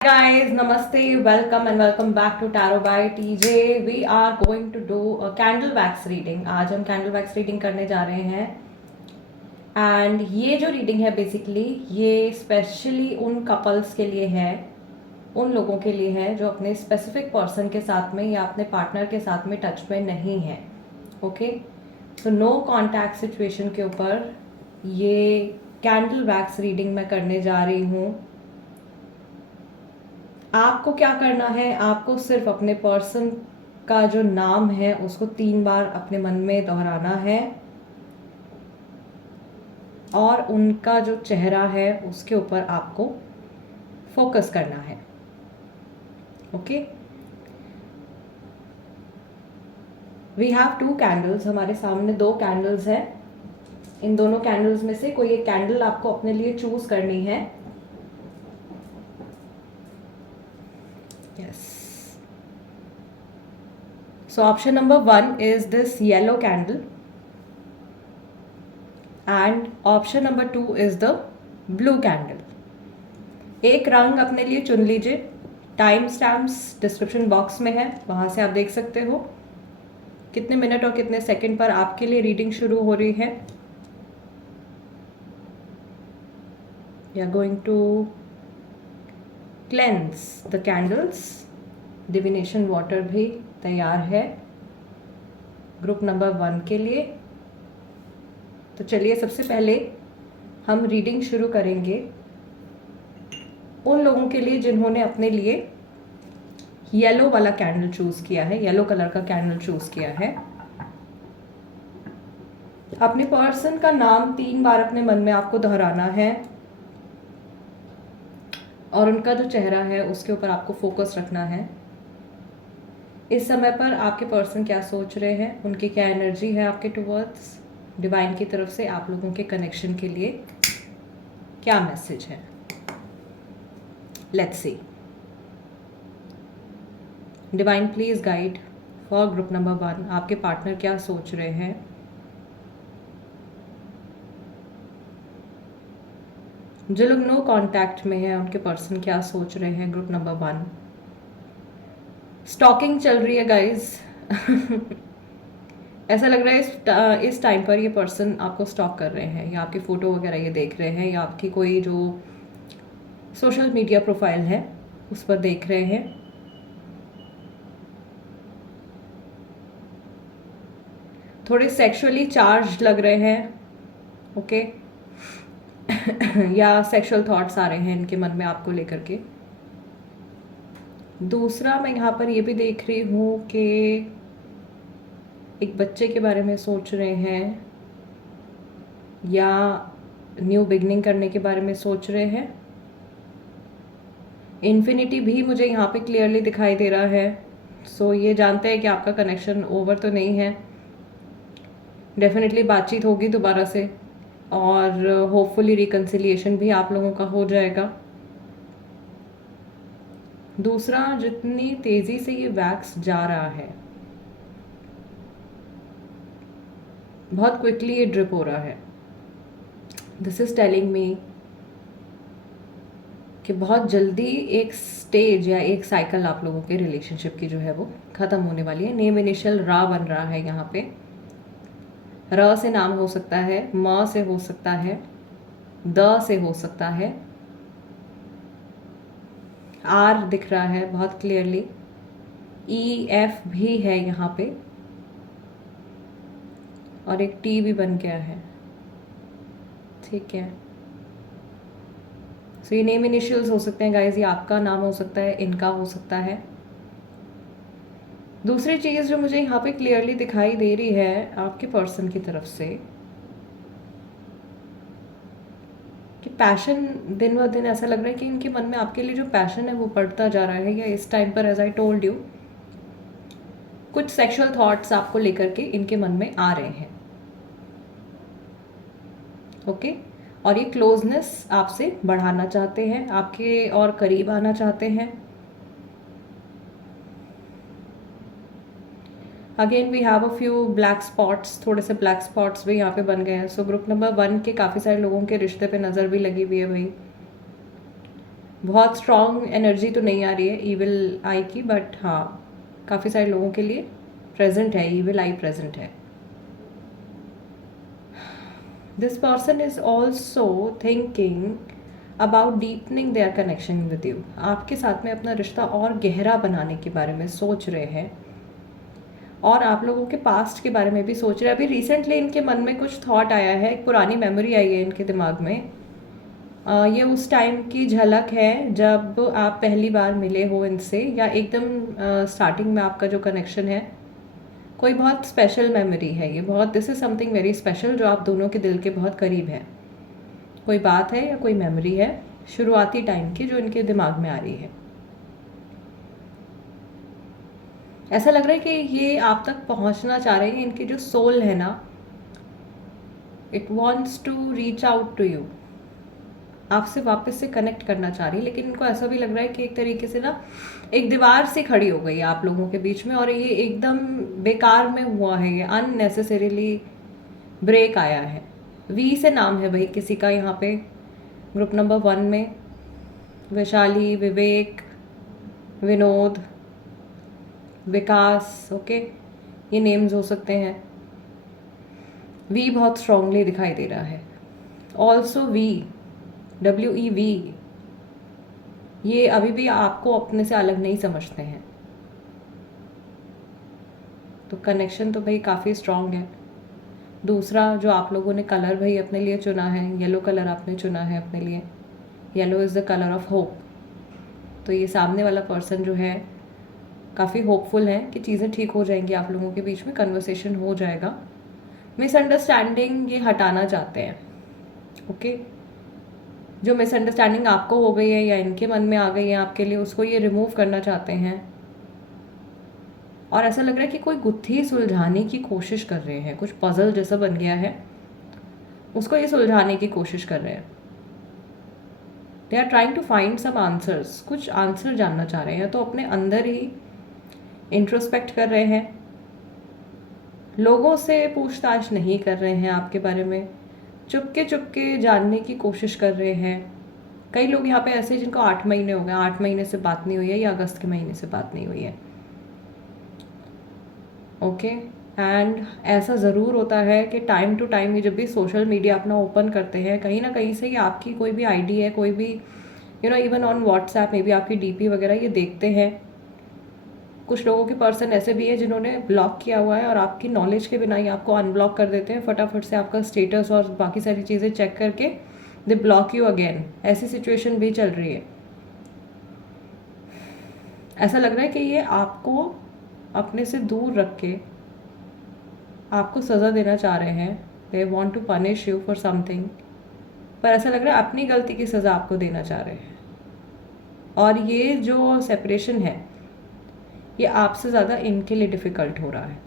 Guys, namaste, welcome and welcome back to Tarot by TJ. We are going to do a candle wax reading. आज हम candle wax reading करने जा रहे हैं and ये जो रीडिंग है बेसिकली ये स्पेशली उन कपल्स के लिए है, उन लोगों के लिए है जो अपने स्पेसिफिक पर्सन के साथ में या अपने पार्टनर के साथ में टच में नहीं है. ओके, तो नो कॉन्टैक्ट सिचुएशन के ऊपर ये कैंडल वैक्स रीडिंग मैं करने जा रही हूँ. आपको क्या करना है, आपको सिर्फ अपने पर्सन का जो नाम है उसको 3 बार अपने मन में दोहराना है और उनका जो चेहरा है उसके ऊपर आपको फोकस करना है. Okay, we have 2 candles. हमारे सामने 2 कैंडल्स हैं. इन दोनों कैंडल्स में से कोई एक कैंडल आपको अपने लिए चूज करनी है. Yes. So option number 1 is this yellow candle and option number 2 is the blue candle. एक रंग अपने लिए चुन लीजिए. टाइम स्टैम्प्स डिस्क्रिप्शन बॉक्स में है, वहाँ से आप देख सकते हो कितने मिनट और कितने सेकंड पर आपके लिए रीडिंग शुरू हो रही है. We are going to cleanse the candles. Divination water भी तैयार है ग्रुप नंबर 1 के लिए. तो चलिए सबसे पहले हम रीडिंग शुरू करेंगे उन लोगों के लिए जिन्होंने अपने लिए येलो वाला कैंडल चूज किया है, येलो कलर का कैंडल चूज किया है. अपने पर्सन का नाम 3 बार अपने मन में आपको दोहराना है और उनका जो चेहरा है उसके ऊपर आपको फोकस रखना है. इस समय पर आपके पर्सन क्या सोच रहे हैं, उनकी क्या एनर्जी है आपके टुवर्ड्स, डिवाइन की तरफ से आप लोगों के कनेक्शन के लिए क्या मैसेज है. Let's see. Divine please guide for group number 1. आपके पार्टनर क्या सोच रहे हैं. जो लोग नो कांटेक्ट में हैं उनके पर्सन क्या सोच रहे हैं ग्रुप नंबर 1. स्टॉकिंग चल रही है गाइस. ऐसा लग रहा है इस टाइम पर ये पर्सन आपको स्टॉक कर रहे हैं या आपकी फ़ोटो वगैरह ये देख रहे हैं या आपकी कोई जो सोशल मीडिया प्रोफाइल है उस पर देख रहे हैं. थोड़े सेक्सुअली चार्ज लग रहे हैं. ओके या सेक्सुअल थॉट्स आ रहे हैं इनके मन में आपको लेकर के. दूसरा मैं यहाँ पर ये भी देख रही हूँ कि एक बच्चे के बारे में सोच रहे हैं या न्यू बिगनिंग करने के बारे में सोच रहे हैं. इन्फिनिटी भी मुझे यहाँ पे क्लियरली दिखाई दे रहा है. सो ये जानते हैं कि आपका कनेक्शन ओवर तो नहीं है. डेफिनेटली बातचीत होगी दोबारा से और होपफुली रिकन्सिलिएशन भी आप लोगों का हो जाएगा. दूसरा, जितनी तेज़ी से ये वैक्स जा रहा है बहुत क्विकली ये ड्रिप हो रहा है. दिस इज़ टेलिंग मी कि बहुत जल्दी एक स्टेज या एक साइकिल आप लोगों के रिलेशनशिप की जो है वो ख़त्म होने वाली है. नेम इनिशियल रा बन रहा है यहाँ पे. र से नाम हो सकता है, म से हो सकता है, द से हो सकता है, आर दिख रहा है बहुत क्लियरली, ई एफ भी है यहाँ पे और एक टी भी बन गया है. ठीक है, सो ये नेम इनिशियल्स हो सकते हैं गाइज. ये आपका नाम हो सकता है, इनका हो सकता है. दूसरी चीज़ जो मुझे यहाँ पे क्लियरली दिखाई दे रही है आपके पर्सन की तरफ से कि पैशन दिन ब दिन ऐसा लग रहा है कि इनके मन में आपके लिए जो पैशन है वो बढ़ता जा रहा है. या इस टाइम पर एज आई टोल्ड यू कुछ सेक्सुअल थॉट्स आपको लेकर के इनके मन में आ रहे हैं. ओके, और ये क्लोजनेस आपसे बढ़ाना चाहते हैं, आपके और करीब आना चाहते हैं. Again we have a few black spots. थोड़े से ब्लैक स्पॉट्स भी यहाँ पे बन गए हैं. सो ग्रुप नंबर 1 के काफ़ी सारे लोगों के रिश्ते पे नज़र भी लगी हुई है भाई. बहुत स्ट्रॉन्ग एनर्जी तो नहीं आ रही है ईविल आई की, बट हाँ काफ़ी सारे लोगों के लिए प्रेजेंट है, ईविल आई प्रेजेंट है. This person is also thinking about deepening there connection with you. आपके साथ में अपना रिश्ता और गहरा बनाने के बारे में सोच रहे हैं, और आप लोगों के पास्ट के बारे में भी सोच रहे हैं. अभी रिसेंटली इनके मन में कुछ थॉट आया है, एक पुरानी मेमोरी आई है इनके दिमाग में. ये उस टाइम की झलक है जब आप पहली बार मिले हो इनसे, या एकदम स्टार्टिंग में आपका जो कनेक्शन है. कोई बहुत स्पेशल मेमोरी है ये, बहुत this is something very special जो आप दोनों के दिल के बहुत करीब है. कोई बात है या कोई मेमोरी है शुरुआती टाइम की जो इनके दिमाग में आ रही है. ऐसा लग रहा है कि ये आप तक पहुंचना चाह रहे हैं. इनकी जो सोल है ना, it wants to reach out to you, आपसे वापस से कनेक्ट करना चाह रही है. लेकिन इनको ऐसा भी लग रहा है कि एक तरीके से ना एक दीवार से खड़ी हो गई है आप लोगों के बीच में, और ये एकदम बेकार में हुआ है, ये अननेसेसरीली ब्रेक आया है. वी से नाम है भाई किसी का यहाँ पे ग्रुप नंबर 1 में. वैशाली, विवेक, विनोद, विकास, ओके, ये नेम्स हो सकते हैं. वी बहुत स्ट्रांगली दिखाई दे रहा है. ऑल्सो वी, WEV, ये अभी भी आपको अपने से अलग नहीं समझते हैं. तो कनेक्शन तो भाई काफ़ी स्ट्रांग है. दूसरा जो आप लोगों ने कलर भाई अपने लिए चुना है, येलो कलर आपने चुना है अपने लिए. Yellow is the colour of hope. तो ये सामने वाला पर्सन जो है काफ़ी होपफुल है कि चीज़ें ठीक हो जाएंगी, आप लोगों के बीच में कन्वर्सेशन हो जाएगा. मिसअंडरस्टैंडिंग ये हटाना चाहते हैं. ओके, जो मिसअंडरस्टैंडिंग आपको हो गई है या इनके मन में आ गई है आपके लिए, उसको ये रिमूव करना चाहते हैं. और ऐसा लग रहा है कि कोई गुत्थी सुलझाने की कोशिश कर रहे हैं. कुछ पजल जैसा बन गया है, उसको ये सुलझाने की कोशिश कर रहे हैं. They are trying to find some answers. कुछ आंसर जानना चाह रहे हैं, तो अपने अंदर ही इंट्रोस्पेक्ट कर रहे हैं. लोगों से पूछताछ नहीं कर रहे हैं आपके बारे में, चुपके चुपके जानने की कोशिश कर रहे हैं. कई लोग यहाँ पे ऐसे जिनको 8 महीने हो गए, 8 महीने से बात नहीं हुई है, या अगस्त के महीने से बात नहीं हुई है. ओके, एंड ऐसा ज़रूर होता है कि टाइम टू टाइम ये जब भी सोशल मीडिया अपना ओपन करते हैं, कहीं ना कहीं से ये आपकी कोई भी आईडी है, कोई भी इवन ऑन व्हाट्सएप में भी आपकी डीपी वगैरह ये देखते हैं. कुछ लोगों के पर्सन ऐसे भी है जिन्होंने ब्लॉक किया हुआ है, और आपकी नॉलेज के बिना ही आपको अनब्लॉक कर देते हैं. फटाफट से आपका स्टेटस और बाकी सारी चीज़ें चेक करके दे ब्लॉक यू अगेन. ऐसी सिचुएशन भी चल रही है. ऐसा लग रहा है कि ये आपको अपने से दूर रख के आपको सज़ा देना चाह रहे हैं. They want to punish you for something, पर ऐसा लग रहा है अपनी गलती की सज़ा आपको देना चाह रहे हैं. और ये जो सेपरेशन है ये आपसे ज़्यादा इनके लिए डिफ़िकल्ट हो रहा है.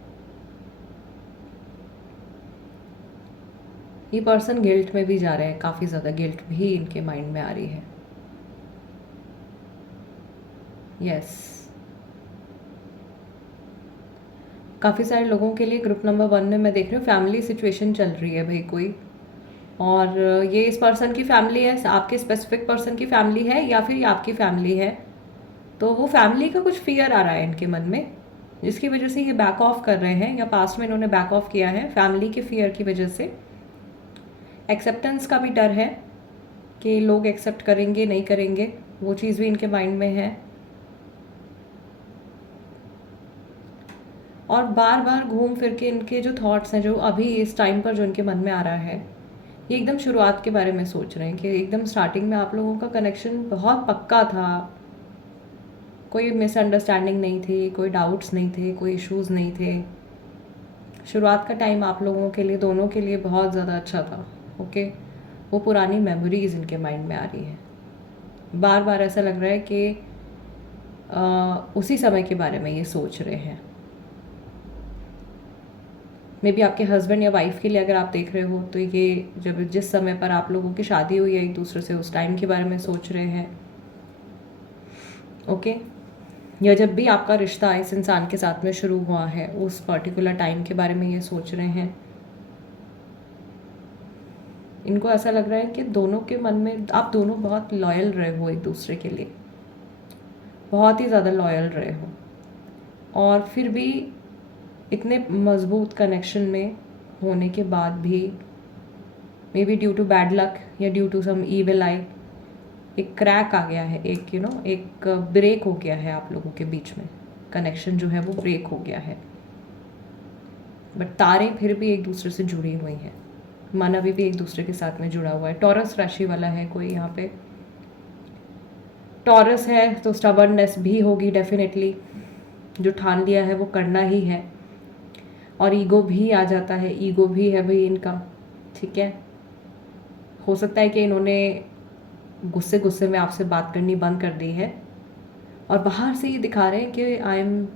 ये पर्सन गिल्ट में भी जा रहे हैं, काफ़ी ज़्यादा गिल्ट भी इनके माइंड में आ रही है. यस, काफ़ी सारे लोगों के लिए ग्रुप नंबर 1 में मैं देख रही हूँ फैमिली सिचुएशन चल रही है भाई कोई. और ये इस पर्सन की फैमिली है, आपके स्पेसिफिक पर्सन की फैमिली है, या फिर ये आपकी फैमिली है. तो वो फैमिली का कुछ फियर आ रहा है इनके मन में, जिसकी वजह से ये बैक ऑफ कर रहे हैं, या पास्ट में इन्होंने बैक ऑफ किया है फैमिली के फियर की वजह से. एक्सेप्टेंस का भी डर है कि लोग एक्सेप्ट करेंगे नहीं करेंगे, वो चीज़ भी इनके माइंड में है. और बार बार घूम फिर के इनके जो थॉट्स हैं, जो अभी इस टाइम पर जो इनके मन में आ रहा है, ये एकदम शुरुआत के बारे में सोच रहे हैं कि एकदम स्टार्टिंग में आप लोगों का कनेक्शन बहुत पक्का था. कोई मिसअंडरस्टैंडिंग नहीं थी, कोई डाउट्स नहीं थे, कोई इश्यूज़ नहीं थे. शुरुआत का टाइम आप लोगों के लिए, दोनों के लिए बहुत ज़्यादा अच्छा था. ओके, वो पुरानी मेमोरीज़ इनके माइंड में आ रही है. बार बार ऐसा लग रहा है कि उसी समय के बारे में ये सोच रहे हैं. मे बी आपके हस्बैंड या वाइफ के लिए अगर आप देख रहे हो, तो ये जब जिस समय पर आप लोगों की शादी हुई है एक दूसरे से, उस टाइम के बारे में सोच रहे हैं. ओके, या जब भी आपका रिश्ता इस इंसान के साथ में शुरू हुआ है, उस पर्टिकुलर टाइम के बारे में ये सोच रहे हैं. इनको ऐसा लग रहा है कि दोनों के मन में आप दोनों बहुत लॉयल रहे हो एक दूसरे के लिए, बहुत ही ज़्यादा लॉयल रहे हो, और फिर भी इतने मज़बूत कनेक्शन में होने के बाद भी maybe due to bad luck या due to some evil eye एक क्रैक आ गया है, एक एक ब्रेक हो गया है आप लोगों के बीच में, कनेक्शन जो है वो ब्रेक हो गया है। बट तारे फिर भी एक दूसरे से जुड़ी हुई हैं, मन अभी भी एक दूसरे के साथ में जुड़ा हुआ है। टॉरस राशि वाला है कोई यहाँ पे, टॉरस है तो स्टबर्ननेस भी होगी डेफिनेटली, जो ठान लिया है वो करना ही है, और ईगो भी आ जाता है, ईगो भी है भाई इनका, ठीक है। हो सकता है कि इन्होंने गुस्से गुस्से में आपसे बात करनी बंद कर दी है, और बाहर से ये दिखा रहे हैं कि I am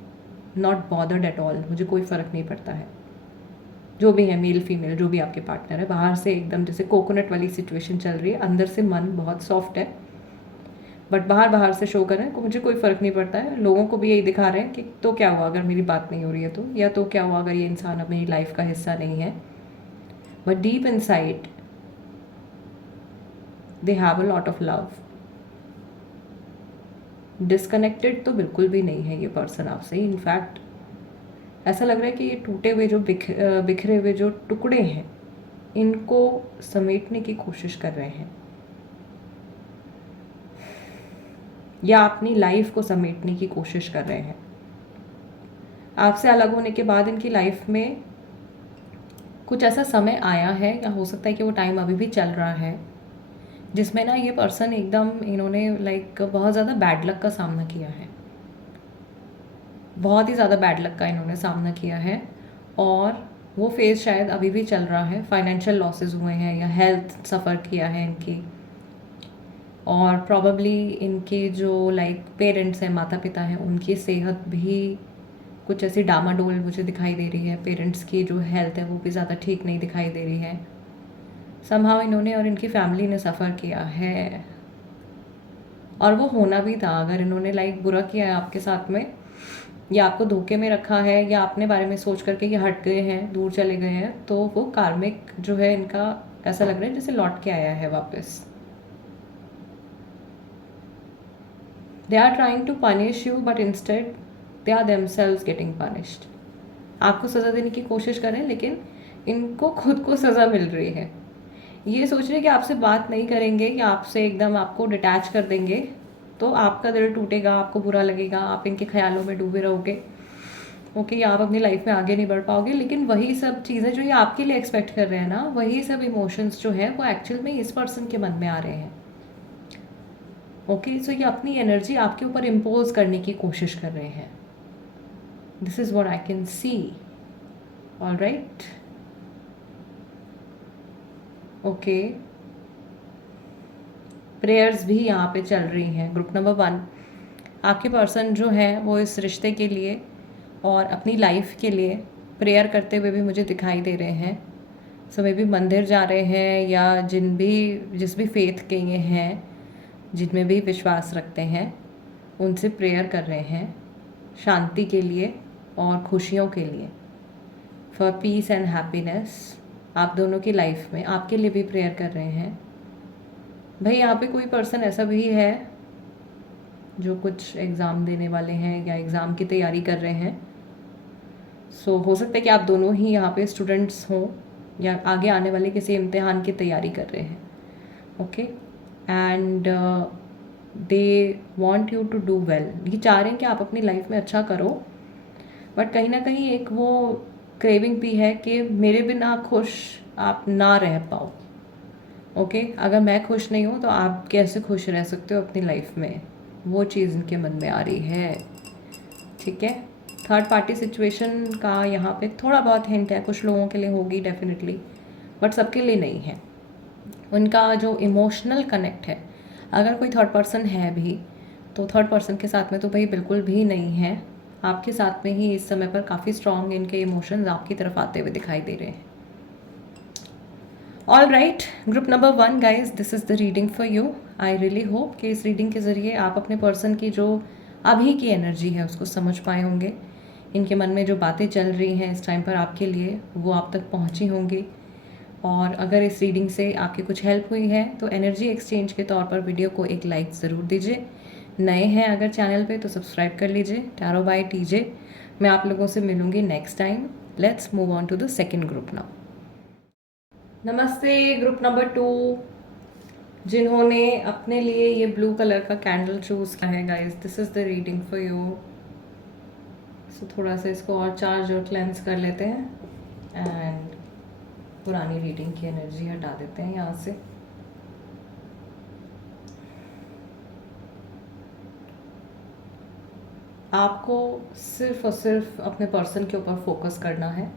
not bothered at all, मुझे कोई फ़र्क नहीं पड़ता है। जो भी है, मेल फीमेल जो भी आपके पार्टनर है, बाहर से एकदम जैसे कोकोनट वाली सिचुएशन चल रही है, अंदर से मन बहुत सॉफ्ट है, बट बाहर से शो कर रहे हैं कि मुझे कोई फ़र्क नहीं पड़ता है। लोगों को भी यही दिखा रहे हैं कि तो क्या हुआ अगर मेरी बात नहीं हो रही है तो, या तो क्या हुआ अगर ये इंसान अब मेरी लाइफ का हिस्सा नहीं है। But deep inside they have a lot of love. Disconnected तो बिल्कुल भी नहीं है ये पर्सन आपसे, इनफैक्ट ऐसा लग रहा है कि ये टूटे हुए जो बिखरे हुए जो टुकड़े हैं इनको समेटने की कोशिश कर रहे हैं, या अपनी लाइफ को समेटने की कोशिश कर रहे हैं। आपसे अलग होने के बाद इनकी लाइफ में कुछ ऐसा समय आया है, या हो सकता है कि वो टाइम अभी भी चल रहा है, जिसमें ना ये पर्सन एकदम इन्होंने बहुत ज़्यादा बैड लक का सामना किया है, बहुत ही ज़्यादा बैड लक का इन्होंने सामना किया है, और वो फेज़ शायद अभी भी चल रहा है। फाइनेंशियल लॉसेस हुए हैं, या हेल्थ सफ़र किया है इनकी, और प्रॉबली इनके जो पेरेंट्स हैं, माता पिता हैं, उनकी सेहत भी कुछ ऐसी डामाडोल मुझे दिखाई दे रही है। पेरेंट्स की जो हेल्थ है वो भी ज़्यादा ठीक नहीं दिखाई दे रही है। समहाउ इन्होंने और इनकी फैमिली ने सफ़र किया है, और वो होना भी था। अगर इन्होंने बुरा किया है आपके साथ में, या आपको धोखे में रखा है, या अपने बारे में सोच करके ये हट गए हैं, दूर चले गए हैं, तो वो कार्मिक जो है इनका ऐसा लग रहा है जैसे लौट के आया है वापस। They are trying to punish you but instead they are themselves getting punished. आपको सज़ा देने की कोशिश करें, लेकिन इनको खुद को सज़ा मिल रही है। ये सोच रहे कि आपसे बात नहीं करेंगे, या आपसे एकदम आपको डिटैच कर देंगे, तो आपका दिल टूटेगा, आपको बुरा लगेगा, आप इनके ख्यालों में डूबे रहोगे, ओके, या आप अपनी लाइफ में आगे नहीं बढ़ पाओगे। लेकिन वही सब चीज़ें जो ये आपके लिए एक्सपेक्ट कर रहे हैं ना, वही सब इमोशंस जो है वो एक्चुअल में इस पर्सन के मन में आ रहे हैं, ओके। सो ये अपनी एनर्जी आपके ऊपर इम्पोज करने की कोशिश कर रहे हैं। This is what I can see. All right, okay. Prayers भी यहाँ पे चल रही हैं। ग्रुप नंबर 1, आपके पर्सन जो है वो इस रिश्ते के लिए और अपनी लाइफ के लिए प्रेयर करते हुए भी मुझे दिखाई दे रहे हैं। सो मे भी मंदिर जा रहे हैं, या जिस भी फेथ के ये हैं, जिनमें भी विश्वास रखते हैं, उनसे प्रेयर कर रहे हैं शांति के लिए और खुशियों के लिए, फॉर पीस एंड हैप्पीनेस। आप दोनों की लाइफ में आपके लिए भी प्रेयर कर रहे हैं। भाई यहाँ पे कोई पर्सन ऐसा भी है जो कुछ एग्ज़ाम देने वाले हैं, या एग्ज़ाम की तैयारी कर रहे हैं। सो हो सकता है कि आप दोनों ही यहाँ पे स्टूडेंट्स हों, या आगे आने वाले किसी इम्तिहान की तैयारी कर रहे हैं, okay. And they want you to do well. ये चाह रहे हैं कि आप अपनी लाइफ में अच्छा करो, बट कहीं ना कहीं एक वो क्रेविंग भी है कि मेरे बिना खुश आप ना रह पाओ, ओके। अगर मैं खुश नहीं हूँ तो आप कैसे खुश रह सकते हो अपनी लाइफ में, वो चीज़ इनके मन में आ रही है, ठीक है। थर्ड पार्टी सिचुएशन का यहाँ पे थोड़ा बहुत हिंट है, कुछ लोगों के लिए होगी डेफिनेटली, बट सबके लिए नहीं है। उनका जो इमोशनल कनेक्ट है, अगर कोई थर्ड पर्सन है भी, तो थर्ड पर्सन के साथ में तो भाई बिल्कुल भी नहीं है। आपके साथ में ही इस समय पर काफ़ी स्ट्रॉन्ग इनके इमोशंस आपकी तरफ आते हुए दिखाई दे रहे हैं। All right, group number 1 guys, this is the reading for you. I really hope कि इस रीडिंग के ज़रिए आप अपने पर्सन की जो अभी की एनर्जी है उसको समझ पाए होंगे। इनके मन में जो बातें चल रही हैं इस टाइम पर आपके लिए, वो आप तक पहुंची होंगी। और अगर इस रीडिंग से आपकी कुछ हेल्प हुई है तो एनर्जी एक्सचेंज के तौर पर वीडियो को एक लाइक ज़रूर दीजिए। नए हैं अगर चैनल पे तो सब्सक्राइब कर लीजिए। Tarot by TJ. मैं आप लोगों से मिलूंगी next time. Let's move on to the second group now. नमस्ते ग्रुप नंबर 2, जिन्होंने अपने लिए ये ब्लू कलर का कैंडल चूज किया है guys, this is the reading for you. So थोड़ा सा इसको और चार्ज और क्लेंस कर लेते हैं एंड पुरानी रीडिंग की एनर्जी हटा देते हैं यहाँ से। आपको सिर्फ और सिर्फ अपने पर्सन के ऊपर फोकस करना है,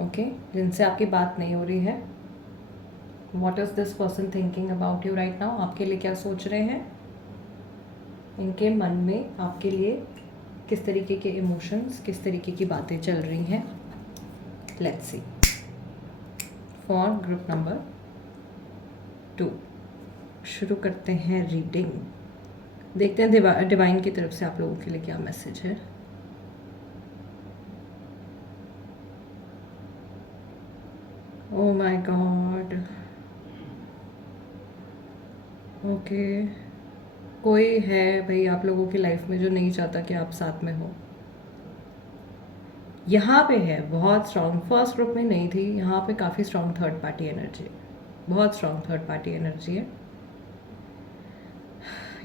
ओके जिनसे आपकी बात नहीं हो रही है। What is this person thinking about you right now? आपके लिए क्या सोच रहे हैं? इनके मन में आपके लिए किस तरीके के इमोशंस, किस तरीके की बातें चल रही हैं? Let's see for group number 2। शुरू करते हैं रीडिंग। देखते हैं डिवाइन की तरफ से आप लोगों के लिए क्या मैसेज है। ओ माय गॉड, ओके कोई है भाई आप लोगों की लाइफ में जो नहीं चाहता कि आप साथ में हो। यहाँ पे है बहुत स्ट्रांग, फर्स्ट ग्रुप में नहीं थी, यहाँ पे काफ़ी स्ट्रांग थर्ड पार्टी एनर्जी है, बहुत स्ट्रांग थर्ड पार्टी एनर्जी है।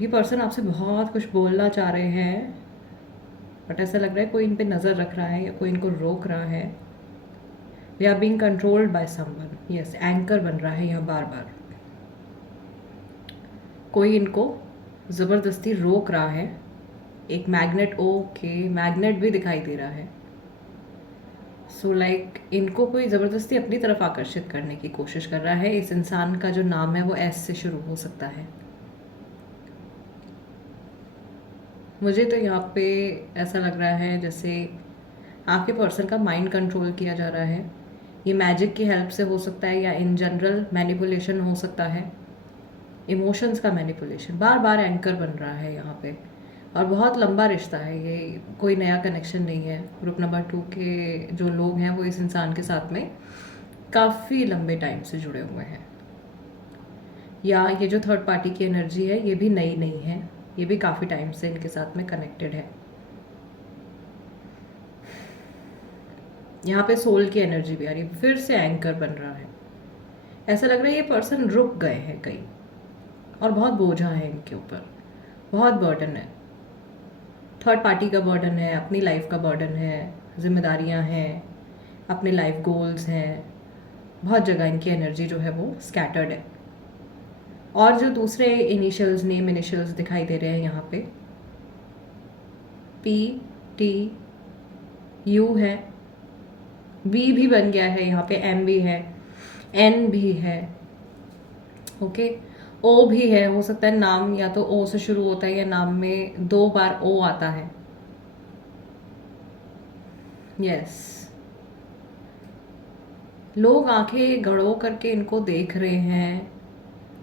ये पर्सन आपसे बहुत कुछ बोलना चाह रहे हैं बट ऐसा लग रहा है कोई इन पे नज़र रख रहा है या कोई इनको रोक रहा है। We are being controlled by someone, yes anchor बन रहा है यहाँ बार बार। कोई इनको ज़बरदस्ती रोक रहा है। एक मैग्नेट, ओके मैग्नेट भी दिखाई दे रहा है। सो लाइक इनको कोई ज़बरदस्ती अपनी तरफ आकर्षित करने की कोशिश कर रहा है। इस इंसान का जो नाम है वो एस से शुरू हो सकता है। मुझे तो यहाँ पे ऐसा लग रहा है जैसे आपके पर्सन का माइंड कंट्रोल किया जा रहा है। ये मैजिक की हेल्प से हो सकता है या इन जनरल मैनिपुलेशन हो सकता है, इमोशंस का मैनिपुलेशन। बार बार एंकर बन रहा है यहाँ पे और बहुत लंबा रिश्ता है ये, कोई नया कनेक्शन नहीं है। ग्रुप नंबर 2 के जो लोग हैं वो इस इंसान के साथ में काफ़ी लंबे टाइम से जुड़े हुए हैं। या ये जो थर्ड पार्टी की एनर्जी है ये भी नई नहीं है, ये भी काफ़ी टाइम से इनके साथ में कनेक्टेड है। यहाँ पे सोल की एनर्जी भी आ रही है, फिर से एंकर बन रहा है। ऐसा लग रहा है ये पर्सन रुक गए हैं कहीं और बहुत बोझा है इनके ऊपर, बहुत बर्डन है। थर्ड पार्टी का बर्डन है, अपनी लाइफ का बर्डन है, जिम्मेदारियां हैं, अपने लाइफ गोल्स हैं। बहुत जगह इनकी एनर्जी जो है वो स्कैटर्ड है। और जो दूसरे इनिशियल्स, नेम इनिशियल्स दिखाई दे रहे हैं यहाँ पे, पी टी यू है, बी भी बन गया है यहाँ पे, एम भी है, एन भी है, ओके ओ भी है। हो सकता है नाम या तो ओ से शुरू होता है या नाम में 2 बार ओ आता है। यस लोग आंखें गड़ो करके इनको देख रहे हैं,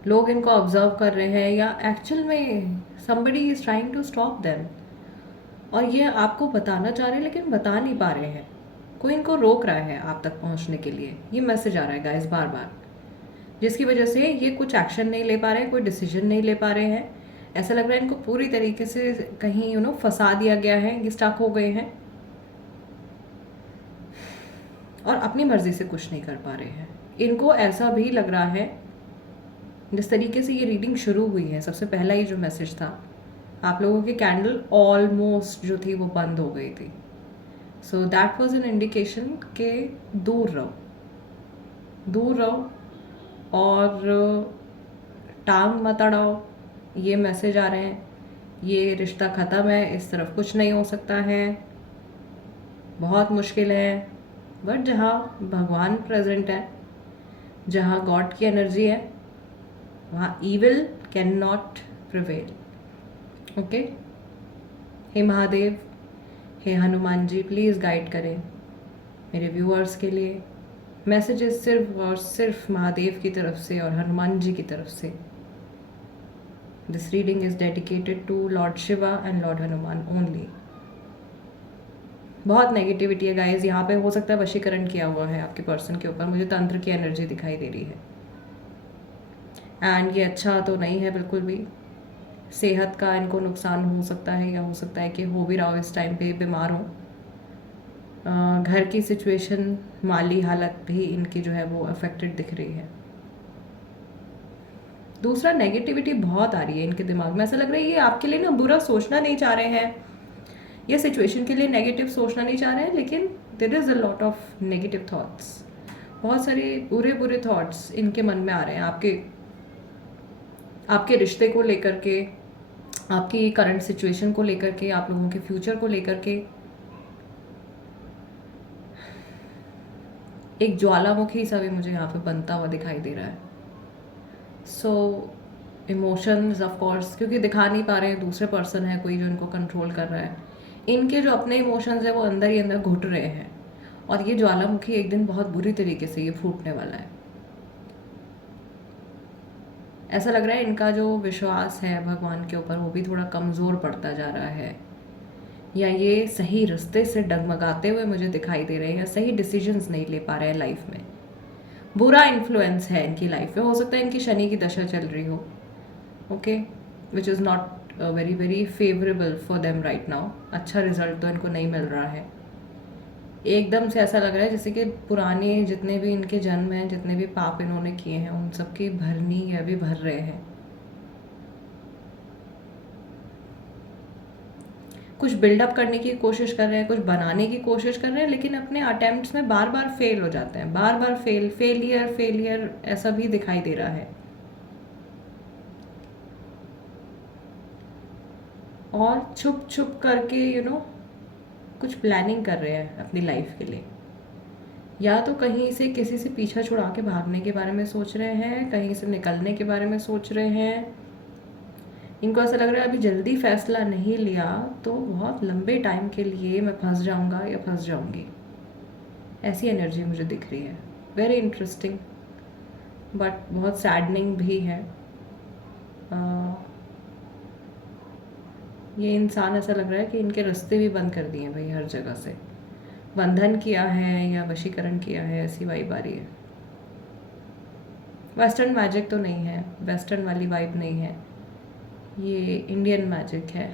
लोग इनको ऑब्जर्व कर रहे हैं या एक्चुअल में somebody is trying to stop them। और ये आपको बताना चाह रहे हैं लेकिन बता नहीं पा रहे हैं, कोई इनको रोक रहा है आप तक पहुंचने के लिए। ये मैसेज आ रहा है गाइस बार बार, जिसकी वजह से ये कुछ एक्शन नहीं ले पा रहे हैं, कोई डिसीजन नहीं ले पा रहे हैं। ऐसा लग रहा है इनको पूरी तरीके से कहीं फंसा दिया गया है, ये स्टक हो गए हैं और अपनी मर्जी से कुछ नहीं कर पा रहे हैं। इनको ऐसा भी लग रहा है, जिस तरीके से ये रीडिंग शुरू हुई है, सबसे पहला ही जो मैसेज था, आप लोगों की कैंडल ऑलमोस्ट जो थी वो बंद हो गई थी। So that was an indication के दूर रहो, दूर रहो और टांग मत अड़ाओ। ये मैसेज आ रहे हैं, ये रिश्ता ख़त्म है, इस तरफ कुछ नहीं हो सकता है, बहुत मुश्किल है। बट जहाँ भगवान प्रेजेंट है, जहाँ गॉड की एनर्जी है, वहाँ evil can not prevail. Okay हे महादेव, हे हनुमान जी, प्लीज़ गाइड करें मेरे व्यूअर्स के लिए। मैसेजेस सिर्फ और सिर्फ महादेव की तरफ से और हनुमान जी की तरफ से। This reading is dedicated to lord Shiva and lord Hanuman only. बहुत नेगेटिविटी है गाइज यहाँ पे। हो सकता है वशीकरण किया हुआ है आपके पर्सन के ऊपर, मुझे तंत्र की एनर्जी दिखाई दे रही है। एंड ये अच्छा तो नहीं है बिल्कुल भी। सेहत का इनको नुकसान हो सकता है, या हो सकता है कि हो भी रहा हो, इस टाइम पे बीमार हो। घर की सिचुएशन, माली हालत भी इनकी जो है वो अफेक्टेड दिख रही है। दूसरा, नेगेटिविटी बहुत आ रही है इनके दिमाग में। ऐसा लग रहा है ये आपके लिए ना बुरा सोचना नहीं चाह रहे हैं, ये सिचुएशन के लिए नेगेटिव सोचना नहीं चाह रहे हैं, लेकिन there is a lot of negative thoughts. बहुत सारे बुरे बुरे थॉट्स इनके मन में आ रहे हैं आपके रिश्ते को लेकर के, आपकी करंट सिचुएशन को लेकर के, आप लोगों के फ्यूचर को लेकर के। एक ज्वालामुखी सा भी मुझे यहाँ पे बनता हुआ दिखाई दे रहा है। सो इमोशंस ऑफ कोर्स, क्योंकि दिखा नहीं पा रहे हैं, दूसरे पर्सन है कोई जो इनको कंट्रोल कर रहा है। इनके जो अपने इमोशंस है वो अंदर ही अंदर घुट रहे हैं, और ये ज्वालामुखी एक दिन बहुत बुरी तरीके से ये फूटने वाला है। ऐसा लग रहा है इनका जो विश्वास है भगवान के ऊपर वो भी थोड़ा कमज़ोर पड़ता जा रहा है, या ये सही रास्ते से डगमगाते हुए मुझे दिखाई दे रहे हैं, या सही डिसीजंस नहीं ले पा रहे हैं लाइफ में। बुरा इन्फ्लुएंस है इनकी लाइफ में। हो सकता है इनकी शनि की दशा चल रही हो, okay, which is not very very favourable for them right now. अच्छा रिजल्ट तो इनको नहीं मिल रहा है। एकदम से ऐसा लग रहा है जैसे कि पुराने जितने भी इनके जन्म हैं, जितने भी पाप इन्होंने किए हैं, उन सबकी भरनी ये अभी भर रहे हैं। कुछ बिल्डअप करने की कोशिश कर रहे हैं, कुछ बनाने की कोशिश कर रहे हैं, लेकिन अपने अटेम्प्ट्स में बार बार फेल हो जाते हैं, बार बार फेलियर फेलियर ऐसा भी दिखाई दे रहा है। और छुप छुप करके कुछ प्लानिंग कर रहे हैं अपनी लाइफ के लिए। या तो कहीं से किसी से पीछा छुड़ा के भागने के बारे में सोच रहे हैं, कहीं से निकलने के बारे में सोच रहे हैं। इनको ऐसा लग रहा है अभी जल्दी फैसला नहीं लिया तो बहुत लंबे टाइम के लिए मैं फंस जाऊंगा या फंस जाऊंगी। ऐसी एनर्जी मुझे दिख रही है। वेरी इंटरेस्टिंग बट बहुत सैडनिंग भी है। ये इंसान ऐसा लग रहा है कि इनके रास्ते भी बंद कर दिए भाई, हर जगह से बंधन किया है या वशीकरण किया है, ऐसी वाइब आ रही है। वेस्टर्न मैजिक तो नहीं है, वेस्टर्न वाली वाइब नहीं है, ये इंडियन मैजिक है।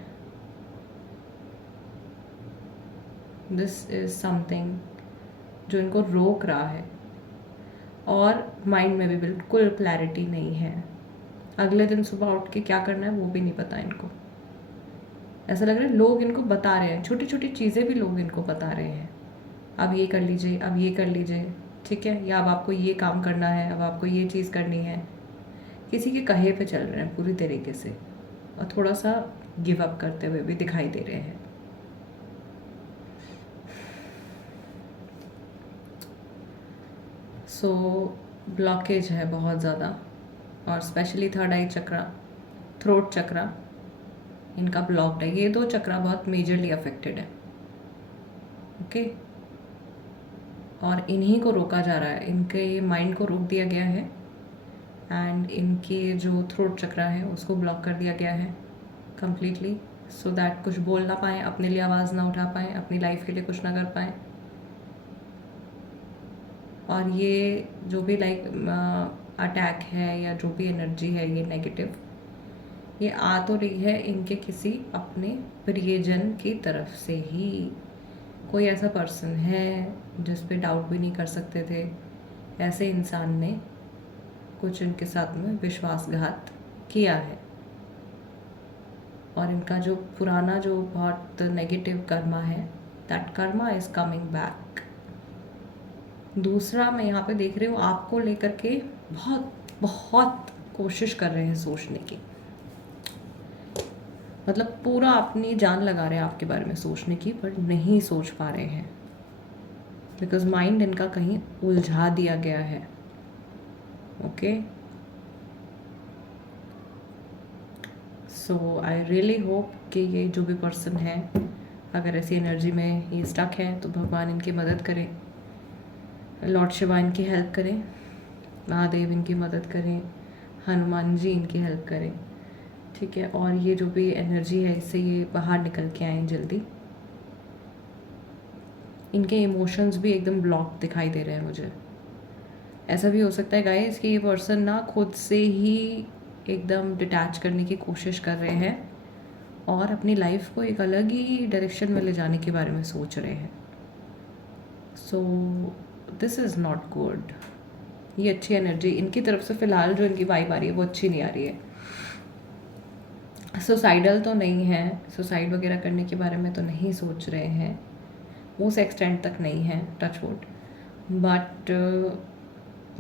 दिस इज समथिंग जो इनको रोक रहा है, और माइंड में भी बिल्कुल क्लैरिटी नहीं है। अगले दिन सुबह उठ के क्या करना है वो भी नहीं पता इनको। ऐसा लग रहा है लोग इनको बता रहे हैं, छोटी छोटी चीज़ें भी लोग इनको बता रहे हैं, अब ये कर लीजिए, अब ये कर लीजिए, ठीक है, या अब आपको ये काम करना है, अब आपको ये चीज़ करनी है। किसी के कहे पे चल रहे हैं पूरी तरीके से, और थोड़ा सा गिव अप करते हुए भी दिखाई दे रहे हैं। सो ब्लॉकेज है बहुत ज़्यादा, और स्पेशली थर्ड आई चक्रा, थ्रोट चक्रा इनका ब्लॉक्ड है। ये दो चक्रा बहुत मेजरली अफेक्टेड है, ओके। और इन्हीं को रोका जा रहा है, इनके माइंड को रोक दिया गया है, एंड इनके जो थ्रोट चक्रा है उसको ब्लॉक कर दिया गया है कम्प्लीटली, सो दैट कुछ बोल ना पाएँ, अपने लिए आवाज़ ना उठा पाएँ, अपनी लाइफ के लिए कुछ ना कर पाएँ। और ये जो भी अटैक है या जो भी एनर्जी है ये नेगेटिव, ये आ तो रही है इनके किसी अपने प्रियजन की तरफ से ही। कोई ऐसा पर्सन है जिस पे डाउट भी नहीं कर सकते थे, ऐसे इंसान ने कुछ इनके साथ में विश्वासघात किया है, और इनका जो पुराना जो बहुत नेगेटिव कर्मा है, that Karma is coming back. दूसरा, मैं यहाँ पे देख रही हूँ आपको लेकर के बहुत बहुत कोशिश कर रहे हैं सोचने की, मतलब पूरा अपनी जान लगा रहे हैं आपके बारे में सोचने की, पर नहीं सोच पा रहे हैं बिकॉज माइंड इनका कहीं उलझा दिया गया है, okay. So I really hope कि ये जो भी पर्सन है, अगर ऐसी एनर्जी में ये स्टक है तो भगवान इनकी मदद करें, लॉर्ड शिवा इनकी हेल्प करें, महादेव इनकी मदद करें, हनुमान जी इनकी हेल्प करें, ठीक है। और ये जो भी एनर्जी है इससे ये बाहर निकल के आएँ जल्दी, इनके इमोशंस भी एकदम ब्लॉक दिखाई दे रहे हैं मुझे। ऐसा भी हो सकता है गाइस कि ये पर्सन ना खुद से ही एकदम डिटैच करने की कोशिश कर रहे हैं और अपनी लाइफ को एक अलग ही डायरेक्शन में ले जाने के बारे में सोच रहे हैं। So this is not good. ये अच्छी एनर्जी इनकी तरफ से फ़िलहाल जो इनकी वाइब आ रही है वो अच्छी नहीं आ रही है। सुसाइडल तो नहीं है, सुसाइड वगैरह करने के बारे में तो नहीं सोच रहे हैं, उस एक्सटेंट तक नहीं है, टच वुड। बट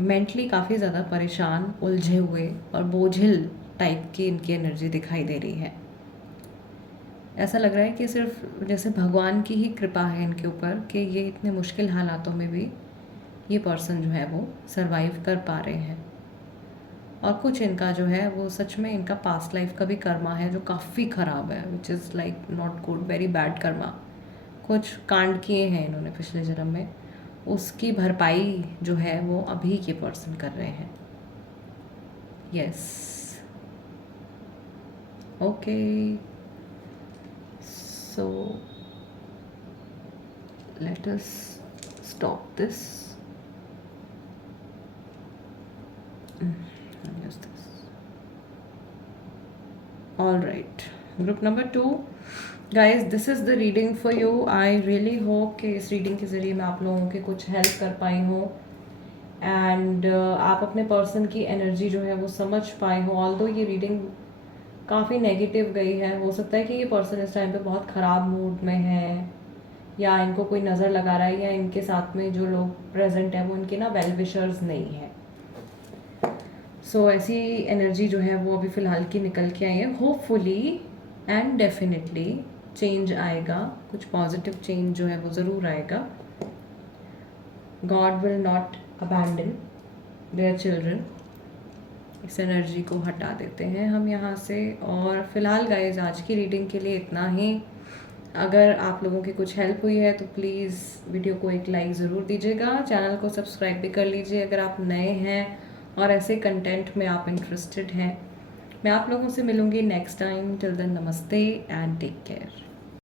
मेंटली काफ़ी ज़्यादा परेशान, उलझे हुए और बोझिल टाइप की इनकी एनर्जी दिखाई दे रही है। ऐसा लग रहा है कि सिर्फ जैसे भगवान की ही कृपा है इनके ऊपर कि ये इतने मुश्किल हालातों में भी ये पर्सन जो है वो सरवाइव कर पा रहे हैं। और कुछ इनका जो है वो सच में इनका पास्ट लाइफ का भी कर्मा है जो काफ़ी ख़राब है, which is like not good, very bad Karma. कुछ कांड किए हैं इन्होंने पिछले जन्म में, उसकी भरपाई जो है वो अभी के पर्सन कर रहे हैं। Yes, okay, so let us stop this. Just this. All right, group number 2, guys, this is the reading for you. I really hope कि इस रीडिंग के ज़रिए मैं आप लोगों की कुछ हेल्प कर पाई हूँ एंड आप अपने पर्सन की एनर्जी जो है वो समझ पाए हो। ऑल्दो ये रीडिंग काफ़ी नेगेटिव गई है, हो सकता है कि ये पर्सन इस टाइम पे बहुत ख़राब मूड में है या इनको कोई नज़र लगा रहा है या इनके साथ में जो लोग प्रेजेंट हैं वो इनके ना वेल विशर्स नहीं है। सो ऐसी एनर्जी जो है वो अभी फ़िलहाल की निकल के आई है। होपफुली एंड डेफिनेटली चेंज आएगा, कुछ पॉजिटिव चेंज जो है वो ज़रूर आएगा। God will not abandon their children. इस एनर्जी को हटा देते हैं हम यहाँ से। और फिलहाल गाइज आज की रीडिंग के लिए इतना ही। अगर आप लोगों की कुछ हेल्प हुई है तो प्लीज़ वीडियो को एक लाइक ज़रूर दीजिएगा, चैनल को सब्सक्राइब भी कर लीजिए अगर आप नए हैं और ऐसे कंटेंट में आप इंटरेस्टेड हैं। मैं आप लोगों से मिलूँगी नेक्स्ट टाइम। टिल देन नमस्ते एंड टेक केयर।